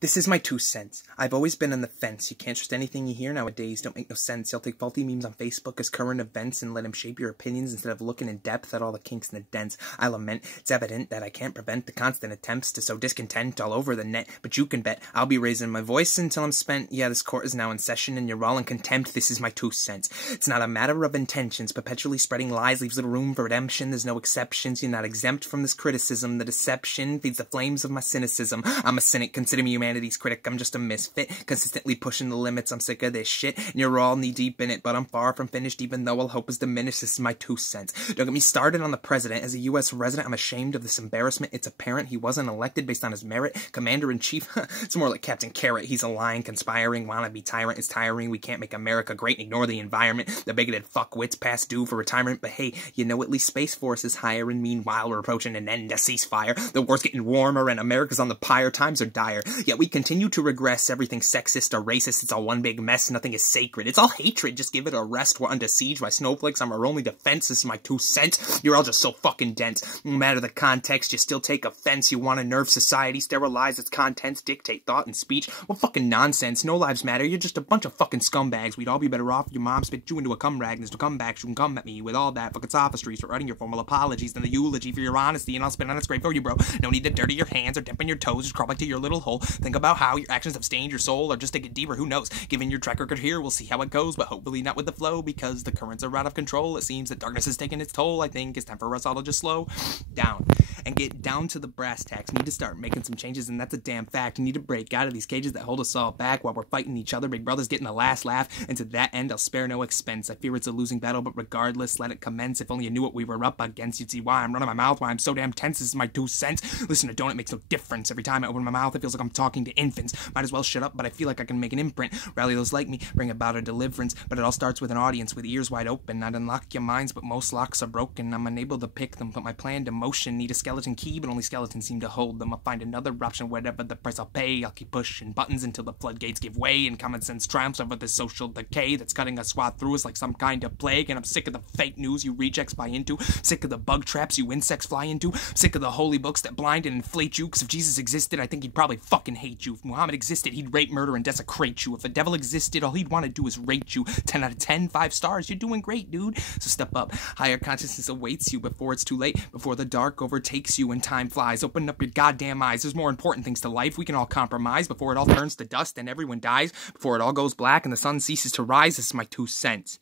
This is my 2 cents. I've always been on the fence. You can't trust anything you hear nowadays. Don't make no sense. You'll take faulty memes on Facebook as current events and let them shape your opinions instead of looking in depth at all the kinks and the dents. I lament. It's evident that I can't prevent the constant attempts to sow discontent all over the net. But you can bet I'll be raising my voice until I'm spent. Yeah, this court is now in session and you're all in contempt. This is my 2 cents. It's not a matter of intentions. Perpetually spreading lies leaves little room for redemption. There's no exceptions. You're not exempt from this criticism. The deception feeds the flames of my cynicism. I'm a cynic. Consider me humanity's critic. I'm just a misfit, consistently pushing the limits. I'm sick of this shit, and you're all knee-deep in it, but I'm far from finished, even though all hope is diminished. This is my 2 cents. Don't get me started on the president. As a U.S. resident, I'm ashamed of this embarrassment. It's apparent he wasn't elected based on his merit. Commander-in-chief, it's more like Captain Carrot. He's a lying, conspiring, wannabe tyrant. It's tiring. We can't make America great and ignore the environment. The bigoted fuckwits past due for retirement, but hey, you know at least Space Force is hiring. Meanwhile, we're approaching an end, a ceasefire. The war's getting warmer and America's on the pyre. Times are dire, yet we continue to regress. Everything's sexist or racist. It's all one big mess. Nothing is sacred. It's all hatred. Just give it a rest. We're under siege by snowflakes. I'm our only defense. This is my 2 cents. You're all just so fucking dense. No matter the context, you still take offense. You want to nerve society, sterilize its contents, dictate thought and speech. What fucking nonsense. No lives matter. You're just a bunch of fucking scumbags. We'd all be better off if your mom spit you into a cum rag. There's no comebacks. You can come at me with all that fucking sophistries for writing your formal apologies and the eulogy for your honesty, and I'll spit on its grave for you, bro. No need to dirty your hands or dip in your toes. Just crawl back to your little hole. Think about how your actions have stained your soul, or just take it deeper, who knows? Given your track record here, we'll see how it goes, but hopefully not with the flow, because the currents are out of control. It seems that darkness is taking its toll. I think it's time for us all to just slow down and get down to the brass tacks. Need to start making some changes, and that's a damn fact. Need to break out of these cages that hold us all back while we're fighting each other. Big brother's getting the last laugh, and to that end, I'll spare no expense. I fear it's a losing battle, but regardless, let it commence. If only you knew what we were up against, you'd see why I'm running my mouth, why I'm so damn tense. This is my 2 cents. Listen to Don't, it makes no difference. Every time I open my mouth, it feels like I'm talking to infants. Might as well shut up, but I feel like I can make an imprint. Rally those like me, bring about a deliverance. But it all starts with an audience with ears wide open. I'd unlock your minds, but most locks are broken. I'm unable to pick them, put my plan to motion. Need a skeleton key, but only skeletons seem to hold them. I'll find another option, whatever the price I'll pay. I'll keep pushing buttons until the floodgates give way and common sense triumphs over this social decay that's cutting a swath through us like some kind of plague. And I'm sick of the fake news you rejects buy into. Sick of the bug traps you insects fly into. Sick of the holy books that blind and inflate you. Cause if Jesus existed, I think he'd probably fucking hate you. If Muhammad existed, he'd rape, murder, and desecrate you. If the devil existed, all he'd want to do is rate you. 10 out of 10, 5 stars. You're doing great, dude. So step up. Higher consciousness awaits you before it's too late. Before the dark overtakes you and time flies. Open up your goddamn eyes. There's more important things to life. We can all compromise before it all turns to dust and everyone dies. Before it all goes black and the sun ceases to rise. This is my 2 cents.